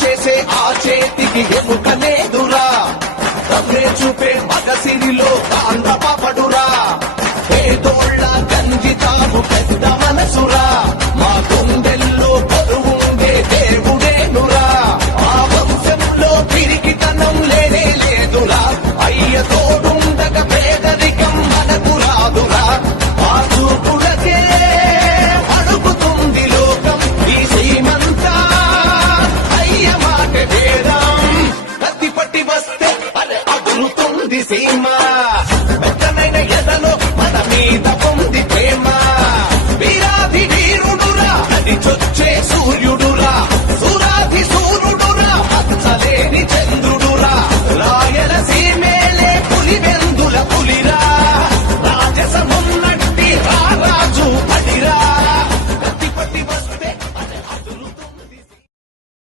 చేసే ఆ చేతికి ఎముక లేదురా తమ్మే చూపే మగసిరిలో కాంత పాపడురా పేదోళ్ళ గంజి తాగు పెద్ద మనసురా మా గుండెల్లో బరువుండే దేవుడేనురా ఆ వంశంలో పిరికితనం లేనే లేదురా అయ్య తోడుండగ పేదరికం మనకు రాదురా ఆ చూపులకే అడుగుతుంది లోకం ఈ సీమంతా అయ్య మాట వేదం కత్తి పట్టి వస్తే అరే అదురుతుంది సీమ పెద్దనైన ఎదలో మన మీద పొంది